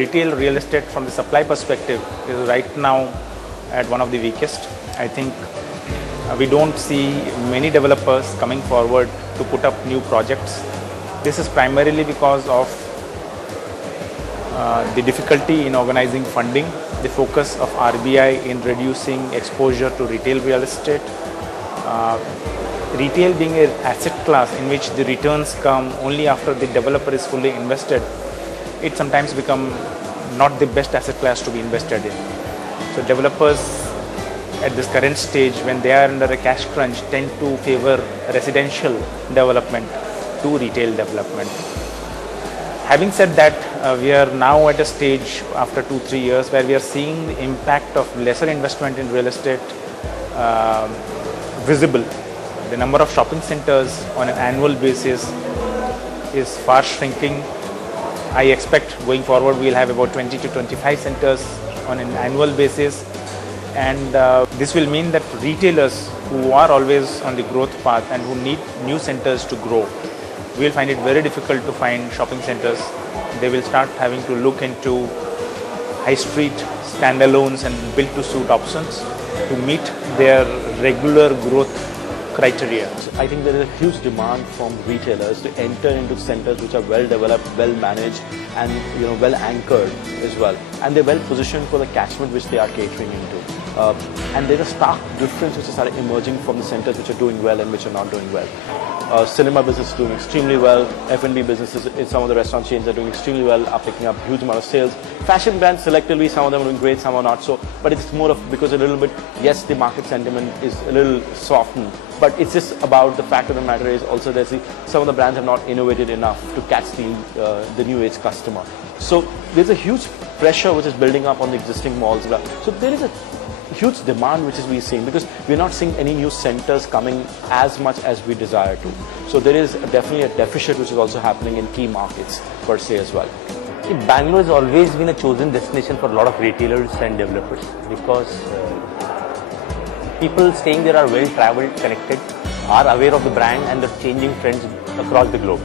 retail real estate from the supply perspective is right now at one of the weakest. I think we don't see many developers coming forward to put up new projects. This is primarily because of the difficulty in organizing funding, the focus of RBI in reducing exposure to retail real estate. Retail being an asset class in which the returns come only after the developer is fully invested, it sometimes becomes not the best asset class to be invested in. So developers at this current stage, when they are under a cash crunch, tend to favor residential development to retail development. Having said that, we are now at a stage after 2-3 years where we are seeing the impact of lesser investment in real estate visible. The number of shopping centers on an annual basis is far shrinking. I expect going forward we'll have about 20 to 25 centers on an annual basis, and this will mean that retailers who are always on the growth path and who need new centers to grow will find it very difficult to find shopping centers. They will start having to look into high street standalones and build to suit options to meet their regular growth criteria. I think there is a huge demand from retailers to enter into centers which are well developed, well managed, and well anchored as well, and they're well positioned for the catchment which they are catering into. And there's a stark difference which is started emerging from the centers which are doing well and which are not doing well. Cinema business is doing extremely well. F&B businesses in some of the restaurant chains are doing extremely well, are picking up huge amount of sales. Fashion brands selectively, some of them are doing great, some are not so. But it's more of because a little bit, yes, the market sentiment is a little softened. But it's just about the fact of the matter is also that some of the brands have not innovated enough to catch the new age customer. So there's a huge pressure which is building up on the existing malls. So there is a huge demand which is we're seeing, because we're not seeing any new centers coming as much as we desire to. So there is definitely a deficit which is also happening in key markets per se as well. Bangalore has always been a chosen destination for a lot of retailers and developers, because people staying there are well traveled, connected, are aware of the brand and the changing trends across the globe.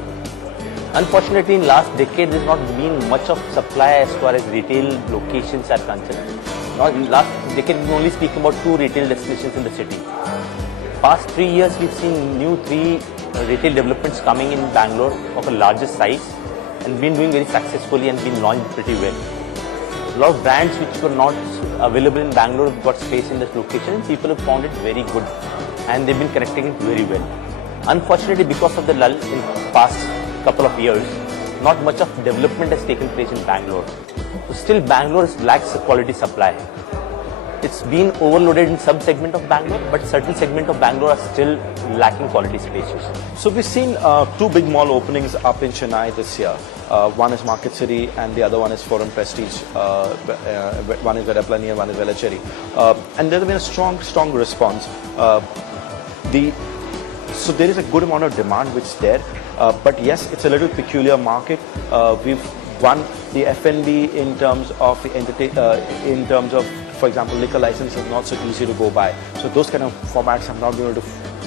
Unfortunately, in last decade, there's not been much of supply as far as retail locations are concerned. Now, in last decade, we only speak about 2 retail destinations in the city. Past 3 years, we've seen new 3 retail developments coming in Bangalore of a larger size and been doing very successfully and been launched pretty well. A lot of brands which were not available in Bangalore have got space in this location, and people have found it very good, and they've been connecting it very well. Unfortunately, because of the lull in past couple of years, not much of development has taken place in Bangalore. So still Bangalore lacks a quality supply. It's been overloaded in some segment of Bangalore, but certain segment of Bangalore are still lacking quality spaces. So we've seen 2 big mall openings up in Chennai this year. One is Market City and the other one is Forum Prestige. One is Vedaplani and one is Velachery. And there's been a strong response. So there is a good amount of demand which is there. But yes, it's a little peculiar market. We've won the F&B in terms of for example, liquor license is not so easy to go by. So those kind of formats have not been able to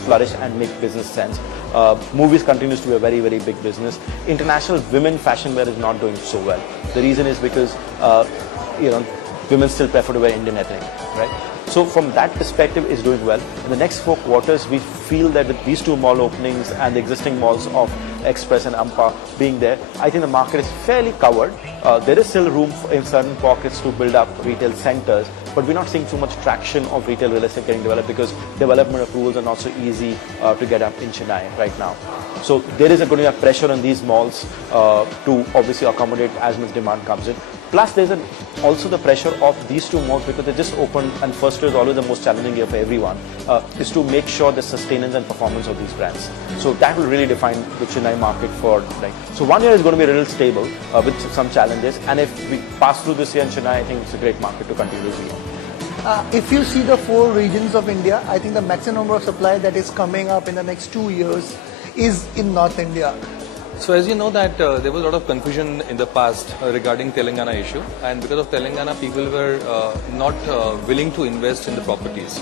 flourish and make business sense. Movies continues to be a very, very big business. International women fashion wear is not doing so well. The reason is because women still prefer to wear Indian ethnic, right? So from that perspective, is doing well. In the next 4 quarters, we feel that with these 2 mall openings and the existing malls of Express and Ampa being there, I think the market is fairly covered. There is still room in certain pockets to build up retail centers, but we're not seeing too much traction of retail real estate getting developed because development approvals are not so easy to get up in Chennai right now. So there is going to be pressure on these malls to obviously accommodate as much demand comes in. Plus, there's also the pressure of these 2 malls because they just opened, and first year is always the most challenging year for everyone, is to make sure the sustenance and performance of these brands. So that will really define the Chennai market for So 1 year is going to be a little stable with some challenges, and if we pass through this year in Chennai, I think it's a great market to continue to be. If you see the 4 regions of India, I think the maximum number of supply that is coming up in the next 2 years is in North India. So as you know that there was a lot of confusion in the past regarding Telangana issue, and because of Telangana, people were not willing to invest in the properties.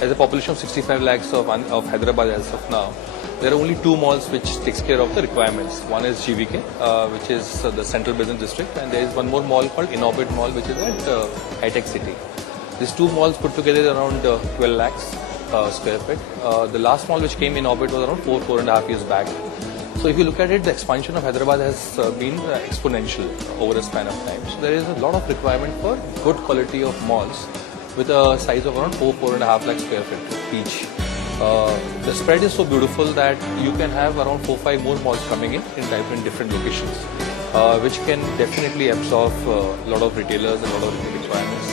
As a population of 65 lakhs of Hyderabad as of now, there are only two malls which takes care of the requirements. One is GVK, which is the Central Business District, and there is one more mall called Inorbit Mall, which is at High-Tech City. These two malls put together is around 12 lakhs square feet. The last mall which came in orbit was around 4.5 years back. So if you look at it, the expansion of Hyderabad has been exponential over a span of time. So there is a lot of requirement for good quality of malls with a size of around 4.5 lakh square feet each. The spread is so beautiful that you can have around 4-5 more malls coming in different locations, which can definitely absorb a lot of retailers and a lot of retail requirements.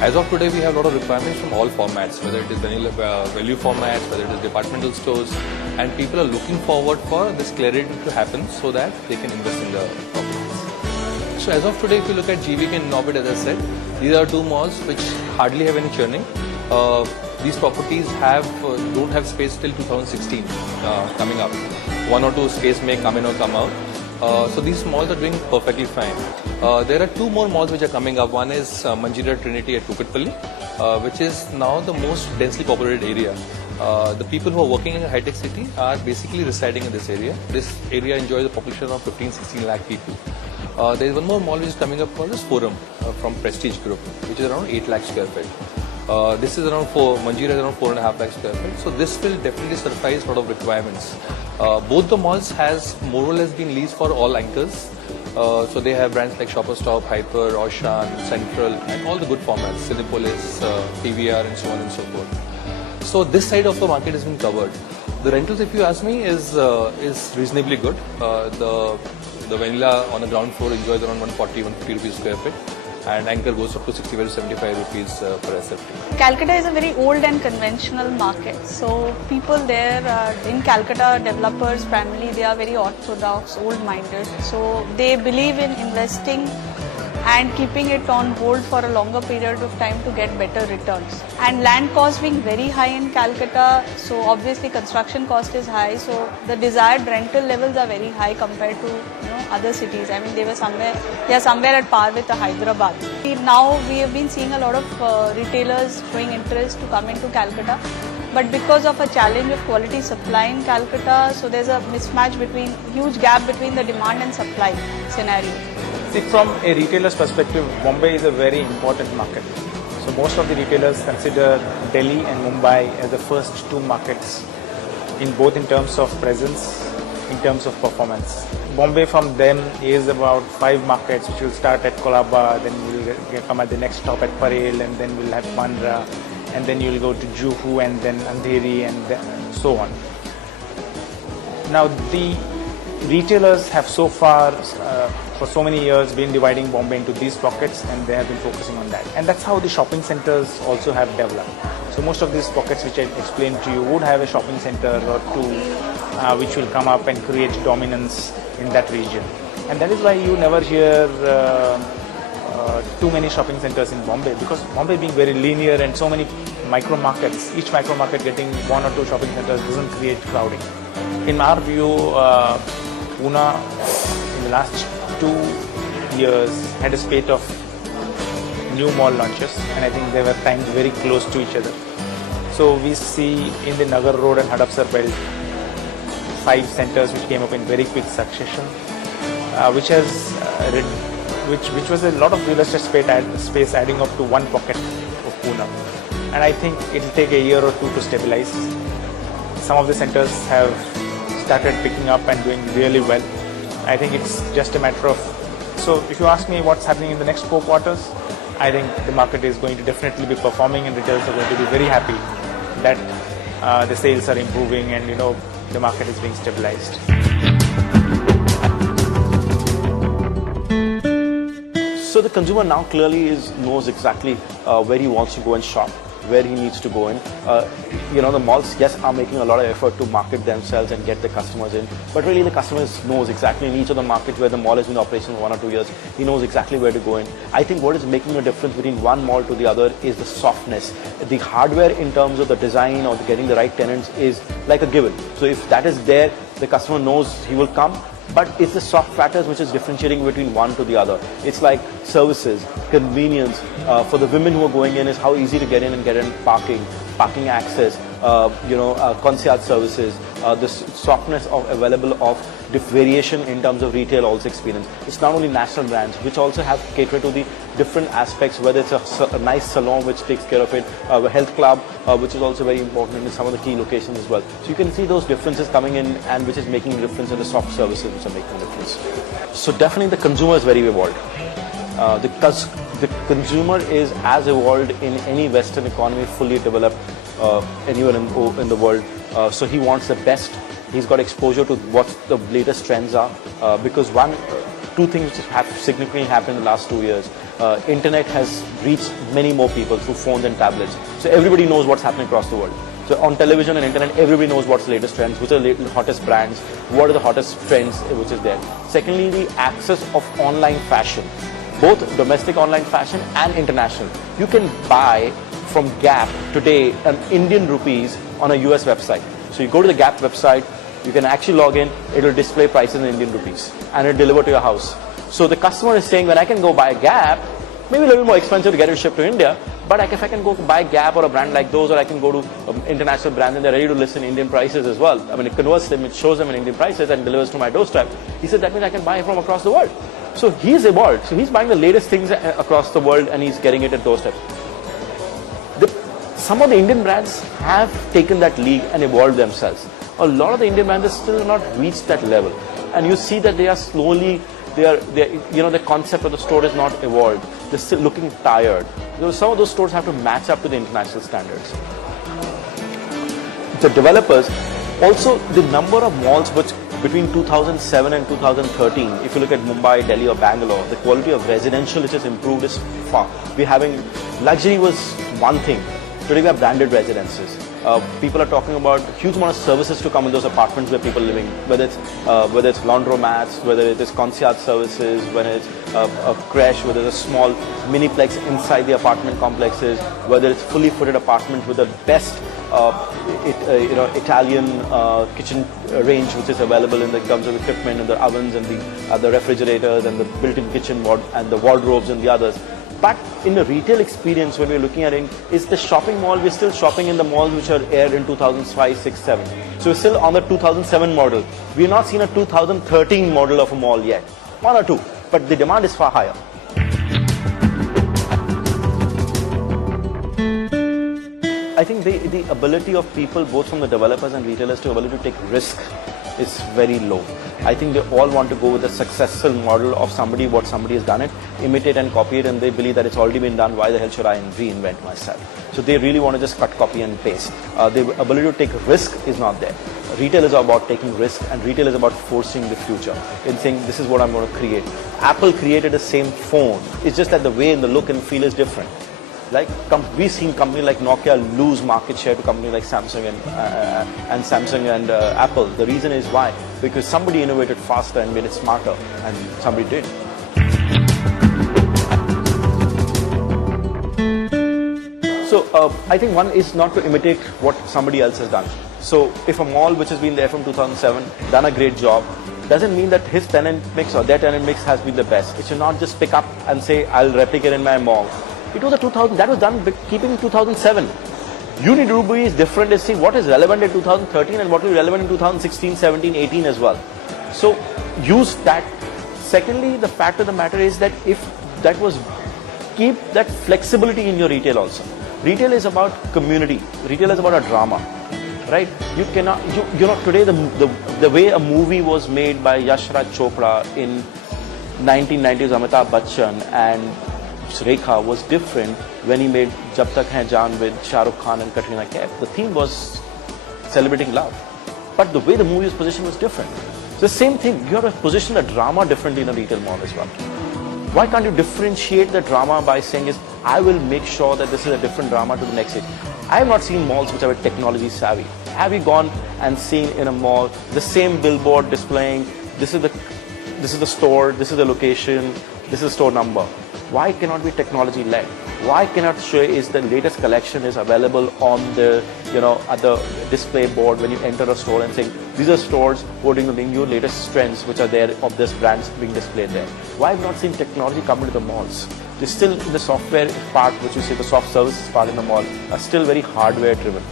As of today, we have a lot of requirements from all formats, whether it is value formats, whether it is departmental stores, and people are looking forward for this clarity to happen so that they can invest in the properties. So as of today, if you look at GVK and Norbit, as I said, these are two malls which hardly have any churning. These properties don't have space till 2016 coming up. One or two space may come in or come out. So these malls are doing perfectly fine. There are two more malls which are coming up. One is Manjeera Trinity at Kukatpalli, which is now the most densely populated area. The people who are working in High-Tech City are basically residing in this area. This area enjoys a population of 15-16 lakh people. There is one more mall which is coming up called as Forum from Prestige Group, which is around 8 lakh square feet. This is around Manjeera is around 4.5 lakh square feet. So this will definitely suffice a lot of requirements. Both the malls has more or less been leased for all anchors. So they have brands like Shoppers Stop, Hyper, Oshan, Central, and all the good formats, Cinepolis, PVR, and so on and so forth. So this side of the market has been covered. The rentals, if you ask me, is reasonably good. The vanilla on the ground floor enjoys around 140-150 rupees square feet, and anchor goes up to 65-75 rupees per SFT. Calcutta is a very old and conventional market. So people there in Calcutta, developers primarily, they are very orthodox, old-minded. So they believe in investing and keeping it on hold for a longer period of time to get better returns. And land cost being very high in Calcutta, so obviously construction cost is high, so the desired rental levels are very high compared to other cities. I mean, they are somewhere at par with the Hyderabad. Now we have been seeing a lot of retailers showing interest to come into Calcutta, but because of a challenge of quality supply in Calcutta, so there's a huge gap between the demand and supply scenario. See, from a retailer's perspective, Bombay is a very important market. So most of the retailers consider Delhi and Mumbai as the first two markets, in both in terms of presence, in terms of performance. Bombay from them is about 5 markets, which will start at Colaba, then we'll come at the next stop at Parel, and then we'll have Bandra, and then you'll go to Juhu, and then Andheri, and so on. Now the retailers have so far, for so many years, been dividing Bombay into these pockets, and they have been focusing on that. And that's how the shopping centers also have developed. So most of these pockets which I explained to you would have a shopping center or two which will come up and create dominance in that region. And that is why you never hear too many shopping centers in Bombay, because Bombay being very linear and so many micro markets, each micro market getting 1 or 2 shopping centers doesn't create crowding. In our view, Pune in the last 2 years had a spate of new mall launches, and I think they were timed very close to each other. So we see in the Nagar Road and Hadapsar belt 5 centers which came up in very quick succession, which was a lot of real estate space adding up to one pocket of Pune. And I think it will take a year or 2 to stabilize. Some of the centers have started picking up and doing really well. I think it's just a matter of, so if you ask me what's happening in the next 4 quarters, I think the market is going to definitely be performing, and retailers are going to be very happy that the sales are improving and the market is being stabilized. So the consumer now clearly knows exactly where he wants to go and shop, where he needs to go in. The malls, yes, are making a lot of effort to market themselves and get the customers in, but really the customers knows exactly in each of the markets where the mall has been operational for 1 or 2 years, he knows exactly where to go in. I think what is making a difference between one mall to the other is the softness. The hardware in terms of the design or getting the right tenants is like a given. So if that is there, the customer knows he will come. But it's the soft factors which is differentiating between one to the other. It's like services, convenience. For the women who are going in, is how easy to get in and get in, parking access, concierge services, this softness of available of variation in terms of retail also experience. It's not only national brands which also have catered to the different aspects, whether it's a nice salon which takes care of it, a health club which is also very important in some of the key locations as well. So you can see those differences coming in, and which is making a difference in the soft services which are making a difference. So definitely the consumer is very evolved. The consumer is as evolved in any Western economy, fully developed anywhere in the world. So he wants the best. He's got exposure to what the latest trends are, because two things which have significantly happened in the last 2 years. Internet has reached many more people through phones and tablets. So everybody knows what's happening across the world. So on television and internet, everybody knows what's the latest trends, which are the hottest brands, what are the hottest trends which is there. Secondly, the access of online fashion, both domestic online fashion and international. You can buy from Gap today an Indian rupees on a US website. So you go to the Gap website, you can actually log in, it will display prices in Indian rupees and it will deliver to your house. So the customer is saying, when I can go buy Gap, maybe a little more expensive to get it shipped to India, but if I can go buy Gap or a brand like those, or I can go to international brands and they're ready to list in Indian prices as well. I mean, it converts them, it shows them in Indian prices and delivers to my doorstep. He said that means I can buy from across the world. So he's evolved. So he's buying the latest things across the world and he's getting it at doorstep. Some of the Indian brands have taken that league and evolved themselves. A lot of the Indian brands have still not reached that level. And you see that they are slowly, the concept of the store is not evolved. They're still looking tired. Some of those stores have to match up to the international standards. The developers, also the number of malls which between 2007 and 2013, if you look at Mumbai, Delhi or Bangalore, the quality of residential which has improved is far. We're having, luxury was one thing. Today we have branded residences. People are talking about huge amount of services to come in those apartments where people are living, whether it's laundromats, whether it is concierge services, whether it's a creche, whether it's a small miniplex inside the apartment complexes, whether it's fully fitted apartment with the best Italian kitchen range which is available in terms of equipment and the ovens and the refrigerators and the built-in kitchen and the wardrobes and the others. But in the retail experience, when we're looking at it, is the shopping mall, we're still shopping in the malls which are aired in 2005, 6, 7. So we're still on the 2007 model. We've not seen a 2013 model of a mall yet. One or two. But the demand is far higher. I think the ability of people, both from the developers and retailers, to ability to take risk is very low. I think they all want to go with a successful model of what somebody has done it, imitate and copy it, and they believe that it's already been done, why the hell should I reinvent myself? So they really want to just cut, copy and paste. The ability to take risk is not there. Retail is about taking risk, and retail is about forcing the future and saying this is what I'm going to create. Apple created the same phone. It's just that the way and the look and feel is different. Like we've seen companies like Nokia lose market share to companies like Samsung and Apple. The reason is why? Because somebody innovated faster and made it smarter, and somebody did. So I think one is not to imitate what somebody else has done. So if a mall which has been there from 2007 done a great job, doesn't mean that his tenant mix or their tenant mix has been the best. It should not just pick up and say I'll replicate in my mall. It was that was done keeping in 2007. You need to be different and see what is relevant in 2013 and what will be relevant in 2016, 17, 18 as well. So use that. Secondly, the fact of the matter is that keep that flexibility in your retail also. Retail is about community. Retail is about a drama, right? You cannot, today the way a movie was made by Yash Raj Chopra in 1990s, Amitabh Bachchan and Rekha was different when he made Jab Tak Hai Jaan with Shah Rukh Khan and Katrina Kaif. The theme was celebrating love, but the way the movie was positioned was different. So the same thing, you have to position the drama differently in a retail mall as well. Why can't you differentiate the drama by saying I will make sure that this is a different drama to the next stage. I have not seen malls which are technology savvy. Have you gone and seen in a mall the same billboard displaying this is the store, this is the location, this is store number? Why cannot be technology led? Why cannot show is the latest collection is available on the at the display board when you enter a store and saying these are stores quoting the new latest trends which are there of this brands being displayed there. Why have not seen technology come into the malls? They're still in the software part, which you say the soft services part in the mall are still very hardware driven.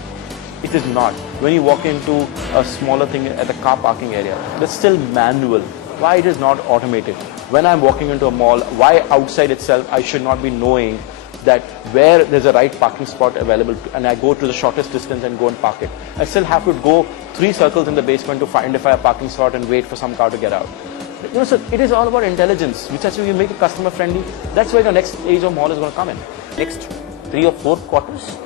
It is not. When you walk into a smaller thing at the car parking area, it's still manual. Why it is not automated? When I'm walking into a mall, why outside itself I should not be knowing that where there's a right parking spot available and I go to the shortest distance and go and park it. I still have to go 3 circles in the basement to find a parking spot and wait for some car to get out. So it is all about intelligence, which actually will make it customer friendly. That's why the next age of mall is going to come in. Next 3 or 4 quarters,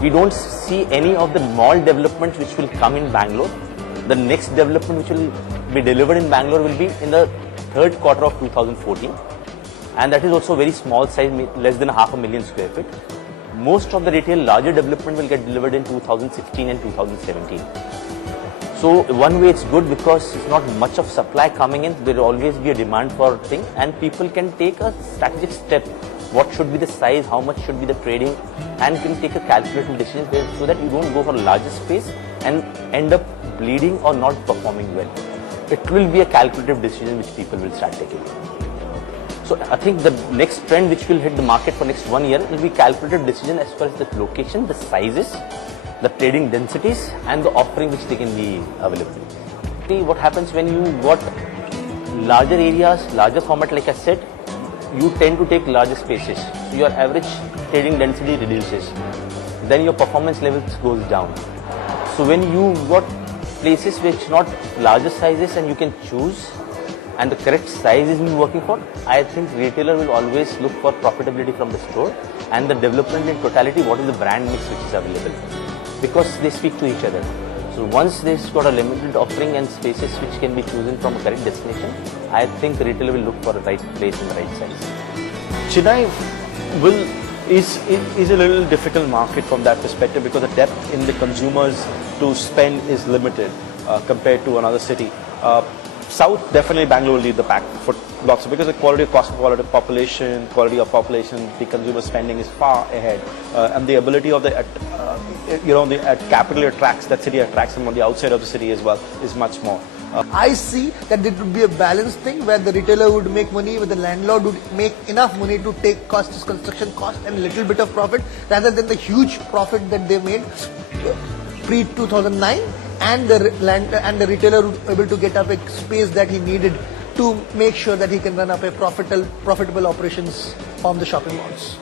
we don't see any of the mall development which will come in Bangalore. The next development which will be delivered in Bangalore will be in the 3rd quarter of 2014. And that is also very small size, less than 500,000 square feet. Most of the retail larger development will get delivered in 2016 and 2017. So one way it's good because it's not much of supply coming in. There will always be a demand for things and people can take a strategic step. What should be the size, how much should be the trading, and can take a calculated decision so that you don't go for a larger space and end up bleeding or not performing well. It will be a calculative decision which people will start taking. So I think the next trend which will hit the market for next 1 year will be calculated decision as far as the location, the sizes, the trading densities and the offering which they can be available. See what happens when you got larger areas, larger format like I said, you tend to take larger spaces. So your average trading density reduces. Then your performance levels goes down. So when you got places which not larger sizes and you can choose and the correct size is working for, I think retailer will always look for profitability from the store and the development in totality, what is the brand mix which is available, because they speak to each other. So once they've got a limited offering and spaces which can be chosen from a correct destination, I think the retailer will look for the right place and the right size. Chennai is a little difficult market from that perspective because the depth in the consumers to spend is limited compared to another city. South, definitely Bangalore will lead the pack for lots of, because the quality of cost, quality of population, the consumer spending is far ahead, and the ability of the capital attracts, that city attracts them on the outside of the city as well is much more. I see that it would be a balanced thing where the retailer would make money, where the landlord would make enough money to take construction cost and a little bit of profit rather than the huge profit that they made pre-2009, and the retailer would be able to get up a space that he needed to make sure that he can run up a profitable operations from the shopping malls.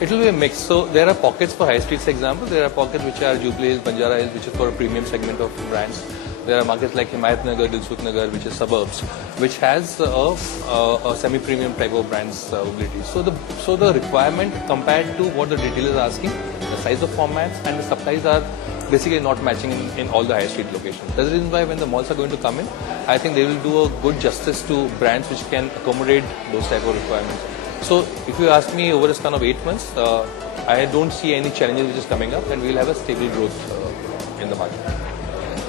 It will be a mix. So there are pockets for high streets, for example. There are pockets which are Jubilee Hills, Banjara Hills, which is for a premium segment of brands. There are markets like Himayat Nagar, Dilsukh Nagar, which is suburbs, which has a semi-premium type of brands ability. So the requirement compared to what the retailer is asking, the size of formats and the supplies are basically not matching in all the high street locations. That's the reason why when the malls are going to come in, I think they will do a good justice to brands which can accommodate those type of requirements. So if you ask me over a span of 8 months, I don't see any challenges which is coming up, and we'll have a stable growth in the market.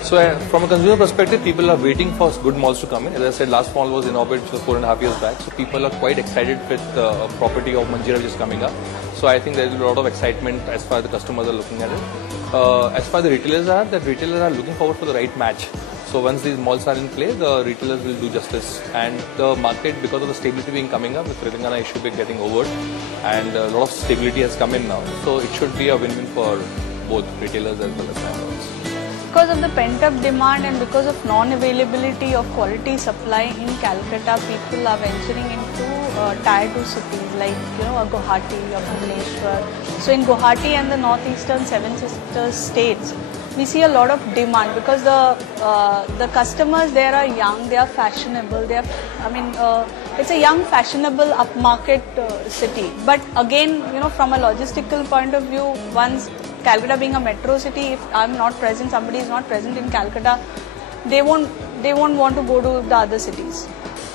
So from a consumer perspective, people are waiting for good malls to come in. As I said, last mall was in orbit, which was 4.5 years back. So people are quite excited with the property of Manjeera which is coming up. So I think there is a lot of excitement as far as the customers are looking at it. As far as the retailers are looking forward for the right match. So once these malls are in place, the retailers will do justice. And the market, because of the stability being coming up, with Telangana issue getting over, and a lot of stability has come in now. So it should be a win-win for both retailers as well as landlords. Because of the pent-up demand and because of non-availability of quality supply in Calcutta, people are venturing into tier 2 cities like Guwahati or Bhubaneswar. So in Guwahati and the northeastern Seven Sisters states, we see a lot of demand because the customers there are young, they are fashionable. It's a young, fashionable, upmarket city. But again, from a logistical point of view, once Calcutta being a metro city, if I'm not present, somebody is not present in Calcutta, they won't want to go to the other cities.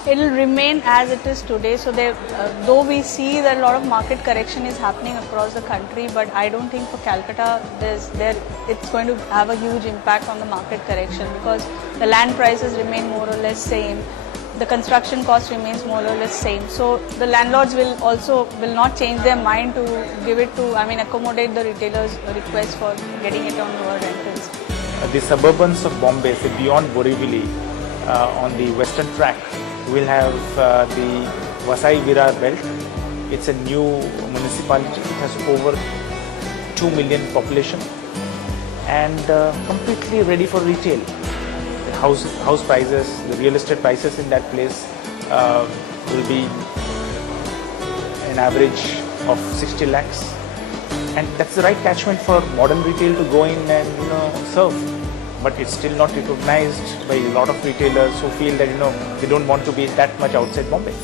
It will remain as it is today. So though we see that a lot of market correction is happening across the country, but I don't think for Calcutta it's going to have a huge impact on the market correction because the land prices remain more or less same. The construction cost remains more or less same. So the landlords will not change their mind to accommodate the retailers' request for getting it on lower rentals. The suburbans of Bombay, say beyond Borivali, on the western track, will have the Vasai Virar belt. It's a new municipality. It has over 2 million population, and completely ready for retail. The house prices, the real estate prices in that place will be an average of 60 lakhs, and that's the right catchment for modern retail to go in and serve. But it's still not recognized by a lot of retailers who feel that they don't want to be that much outside Bombay.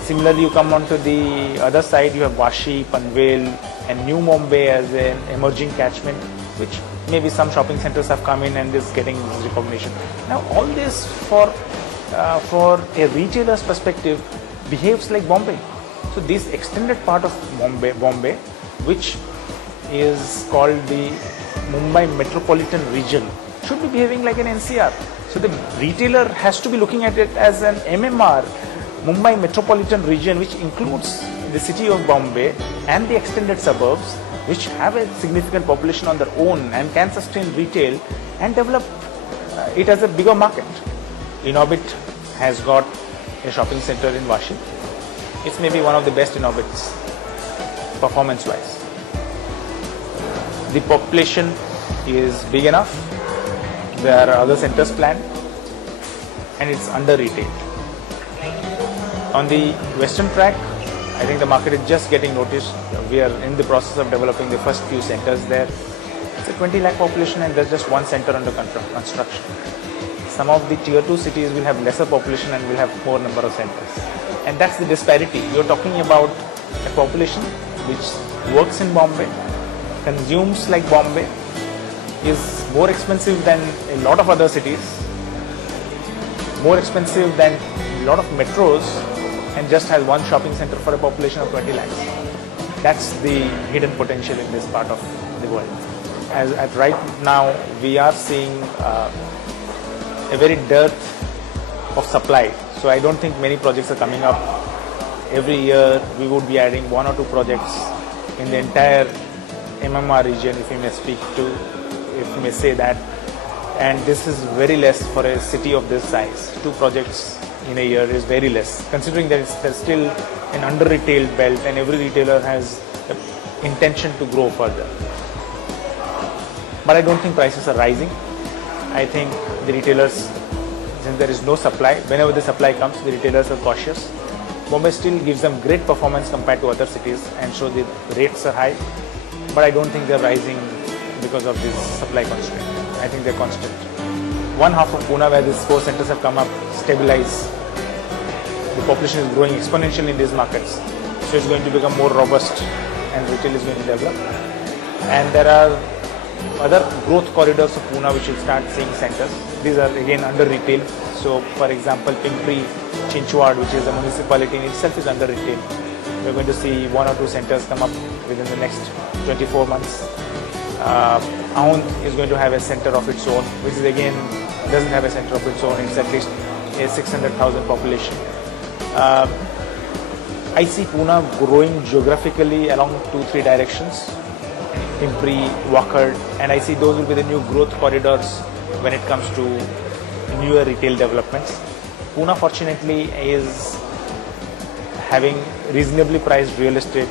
Similarly, you come onto the other side, you have Vashi, Panvel and New Mumbai as an emerging catchment, which maybe some shopping centers have come in and is getting this recognition. Now all this for a retailer's perspective behaves like Bombay. So this extended part of Bombay, which is called the Mumbai Metropolitan Region, should be behaving like an NCR. So the retailer has to be looking at it as an MMR, Mumbai Metropolitan Region, which includes the city of Bombay and the extended suburbs, which have a significant population on their own and can sustain retail and develop it as a bigger market. Inorbit has got a shopping center in Vashi. It's maybe one of the best Inorbits performance-wise. The population is big enough. There are other centers planned, and it's under retailed. On the western track, I think the market is just getting noticed. We are in the process of developing the first few centers there. It's a 20 lakh population and there's just one center under construction. Some of the tier 2 cities will have lesser population and will have more number of centers. And that's the disparity. You're talking about a population which works in Bombay, consumes like Bombay, is more expensive than a lot of other cities, more expensive than a lot of metros, and just has one shopping center for a population of 20 lakhs. That's the hidden potential in this part of the world. As at right now, we are seeing a very dearth of supply. So I don't think many projects are coming up. Every year we would be adding 1 or 2 projects in the entire MMR region, if you may say that. And this is very less for a city of this size. 2 projects in a year is very less, considering that there's still an under-retailed belt and every retailer has the intention to grow further. But I don't think prices are rising. I think the retailers, since there is no supply, whenever the supply comes, the retailers are cautious. Bombay still gives them great performance compared to other cities, and so the rates are high. But I don't think they're rising because of this supply constraint. I think they're constant. One half of Pune, where these 4 centers have come up, stabilize. The population is growing exponentially in these markets, so it's going to become more robust and retail is going to develop. And there are other growth corridors of Pune which will start seeing centers. These are again under retail. So for example, Pimpri, Chinchwad, which is a municipality in itself, is under retail. We're going to see 1 or 2 centers come up within the next 24 months. Aund is going to have a center of its own, which is again doesn't have a center of its own. It's at least a 600,000 population. I see Pune growing geographically along 2-3 directions. Pimpri, Wakad, and I see those will be the new growth corridors when it comes to newer retail developments. Pune fortunately is having reasonably priced real estate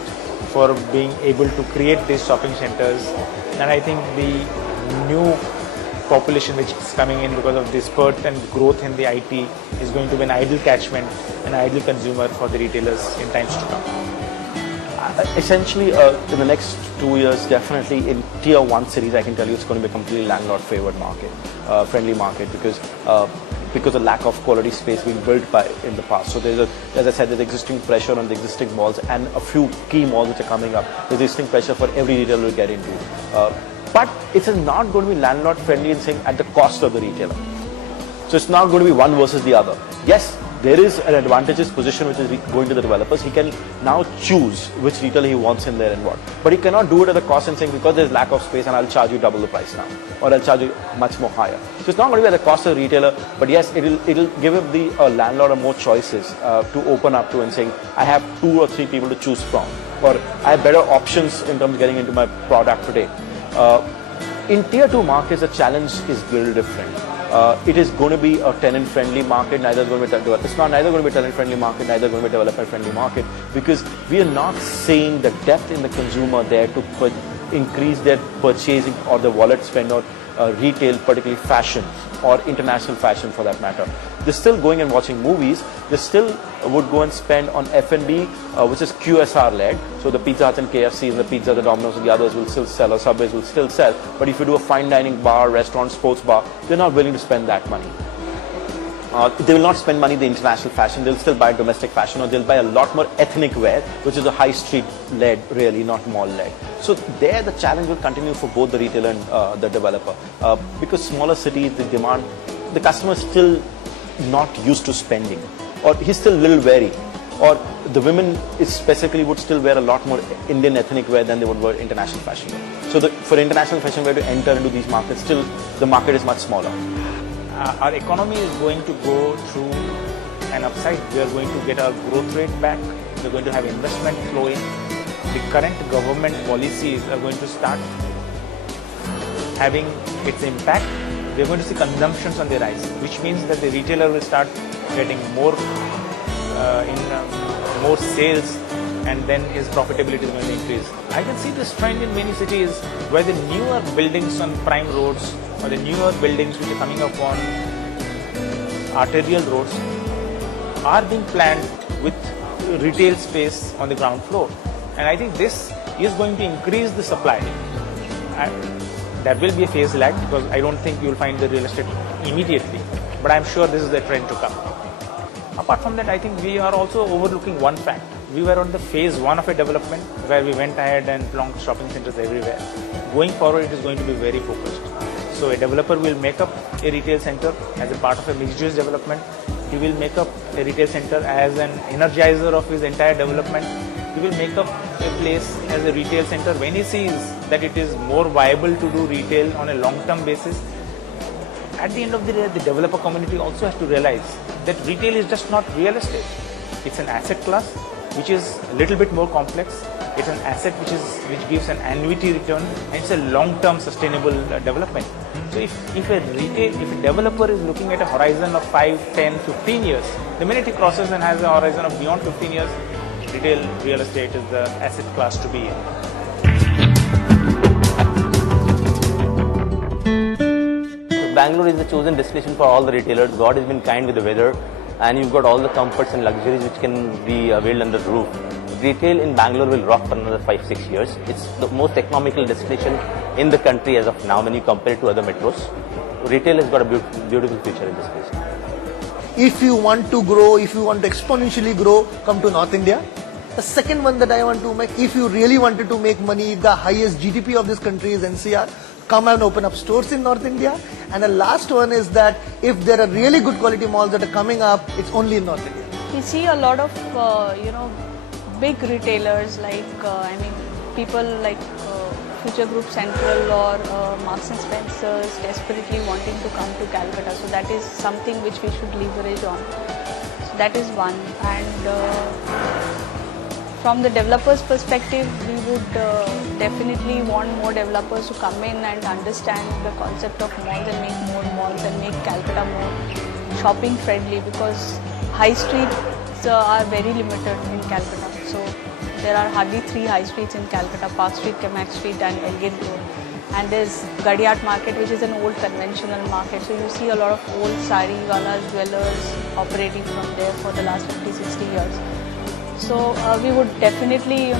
for being able to create these shopping centers, and I think the new population which is coming in because of this spurt and growth in the IT is going to be an ideal catchment, an ideal consumer for the retailers in times to come. Essentially, in the next 2 years, definitely in tier 1 cities, I can tell you it's going to be a completely landlord-favored market, friendly market, because of lack of quality space being built in the past. So there's as I said, there's existing pressure on the existing malls and a few key malls which are coming up. There's existing pressure for every retailer to get into. But it's not going to be landlord-friendly in saying at the cost of the retailer. So it's not going to be one versus the other. Yes, there is an advantageous position which is going to the developers. He can now choose which retailer he wants in there and what. But he cannot do it at the cost and saying because there's lack of space and I'll charge you double the price now, or I'll charge you much more higher. So it's not going to be at the cost of the retailer, but yes, it'll give him the landlord more choices to open up to and saying I have 2 or 3 people to choose from, or I have better options in terms of getting into my product today. In tier 2 markets, the challenge is a little different. It is going to be a tenant-friendly market. Neither is going to be neither going to be a tenant-friendly market, neither going to be a developer-friendly market, because we are not seeing the depth in the consumer there to increase their purchasing or the wallet spend on retail, particularly fashion or international fashion for that matter. They're still going and watching movies. They still would go and spend on F&B, which is QSR led. So the Pizza Hut and KFC and the Pizza, the Domino's and the others will still sell, or Subways will still sell. But if you do a fine dining bar, restaurant, sports bar, they're not willing to spend that money. They will not spend money in the international fashion. They'll still buy domestic fashion, or they'll buy a lot more ethnic wear, which is a high street led, really, not mall led. So there the challenge will continue for both the retailer and the developer. Because smaller cities, the demand, the customer is still not used to spending, or he's still a little wary, or the women specifically would still wear a lot more Indian ethnic wear than they would wear international fashion wear. So for international fashion wear to enter into these markets, still the market is much smaller. Our economy is going to go through an upside. We are going to get our growth rate back. We're going to have investment flow in. The current government policies are going to start having its impact. We're going to see consumptions on the rise, which means that the retailer will start getting more more sales, and then his profitability is going to increase. I can see this trend in many cities where the newer buildings on prime roads or the newer buildings which are coming up on arterial roads are being planned with retail space on the ground floor. And I think this is going to increase the supply. There will be a phase lag, because I don't think you will find the real estate immediately, but I'm sure this is the trend to come. Apart from that, I think we are also overlooking one fact. We were on the phase 1 of a development where we went ahead and launched shopping centers everywhere. Going forward, it is going to be very focused. So a developer will make up a retail center as a part of a mixed-use development. He will make up a retail center as an energizer of his entire development. He will make up a place as a retail center when he sees that it is more viable to do retail on a long-term basis. At the end of the day, the developer community also has to realize that retail is just not real estate. It's an asset class which is a little bit more complex. It's an asset which gives an annuity return, and it's a long-term sustainable development. So if a developer is looking at a horizon of 5, 10, 15 years, the minute he crosses and has a horizon of beyond 15 years, retail real estate is the asset class to be in. Bangalore is the chosen destination for all the retailers. God has been kind with the weather, and you've got all the comforts and luxuries which can be availed under the roof. Retail in Bangalore will rock for another 5-6 years. It's the most economical destination in the country as of now when you compare it to other metros. Retail has got a beautiful future in this place. If you want to grow, if you want to exponentially grow, come to North India. The second one that I want to make, if you really wanted to make money, the highest GDP of this country is NCR. Come and open up stores in North India. And the last one is that if there are really good quality malls that are coming up, it's only in North India. We see a lot of, big retailers like, people like Future Group Central or Marks and Spencer's desperately wanting to come to Calcutta. So that is something which we should leverage on. So that is one. And from the developers' perspective, we would definitely want more developers to come in and understand the concept of malls and make more malls and make Calcutta more shopping friendly, because high streets are very limited in Calcutta. So there are hardly 3 high streets in Calcutta: Park Street, Kamak Street and Elgin Road. And there's Gadiat Market, which is an old conventional market. So you see a lot of old sari walas, dwellers operating from there for the last 50-60 years. So we would definitely,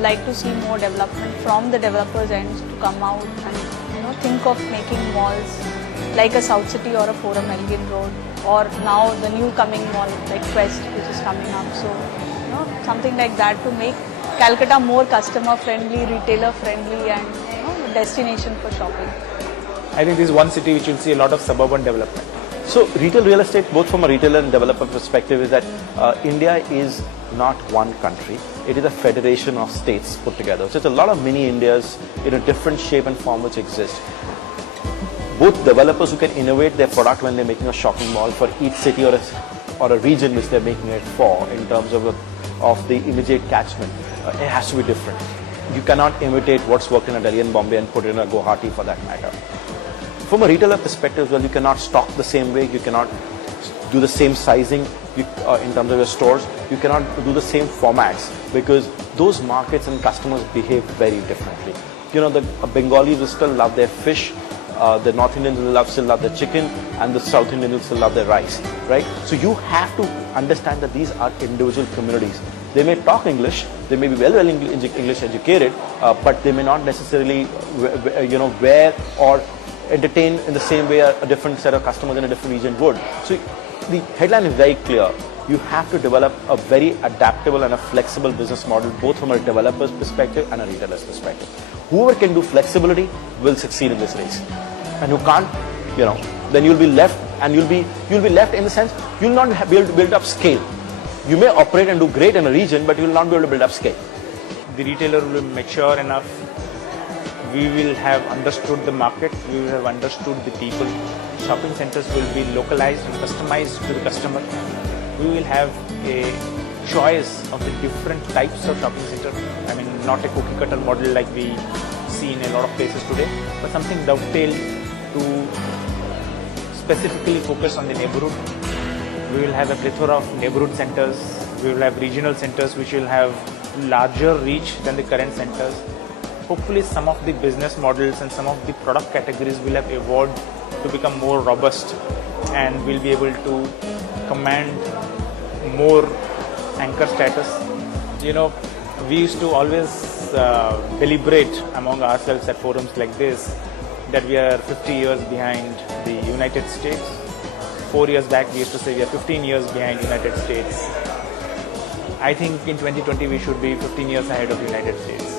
like to see more development from the developers' end to come out and, think of making malls like a South City or a Forum Elgin Road, or now the new coming mall like Quest, which is coming up. So, something like that to make Calcutta more customer friendly, retailer friendly, and a destination for shopping. I think this is one city which will see a lot of suburban development. So retail real estate, both from a retailer and developer perspective, is that India is not one country. It is a federation of states put together. So it's a lot of mini Indias in a different shape and form which exist. Both developers who can innovate their product when they're making a shopping mall for each city or a region which they're making it for, in terms of the immediate catchment, it has to be different. You cannot imitate what's worked in a Delhi and Bombay and put it in a Guwahati for that matter. From a retailer perspective, well, you cannot stock the same way, you cannot do the same sizing in terms of your stores, you cannot do the same formats, because those markets and customers behave very differently. the Bengalis will still love their fish, the North Indians will still love their chicken, and the South Indians will still love their rice, right? So you have to understand that these are individual communities. They may talk English, they may be well English educated, but they may not necessarily, wear or entertain in the same way a different set of customers in a different region would. So the headline is very clear. You have to develop a very adaptable and a flexible business model, both from a developer's perspective and a retailer's perspective. Whoever can do flexibility will succeed in this race, and who can't, then you'll be left, and you'll be left in the sense you'll not be able to build up scale. You may operate and do great in a region, but you will not be able to build up scale. The retailer will be mature enough. We will have understood the market. We will have understood the people. Shopping centers will be localized and customized to the customer. We will have a choice of the different types of shopping center. I mean, not a cookie cutter model like we see in a lot of places today, but something dovetailed to specifically focus on the neighborhood. We will have a plethora of neighborhood centers. We will have regional centers which will have larger reach than the current centers. Hopefully some of the business models and some of the product categories will have evolved to become more robust, and we'll be able to command more anchor status. We used to always deliberate among ourselves at forums like this that we are 50 years behind the United States. 4 years back we used to say we are 15 years behind United states. I think in 2020 we should be 15 years ahead of United States.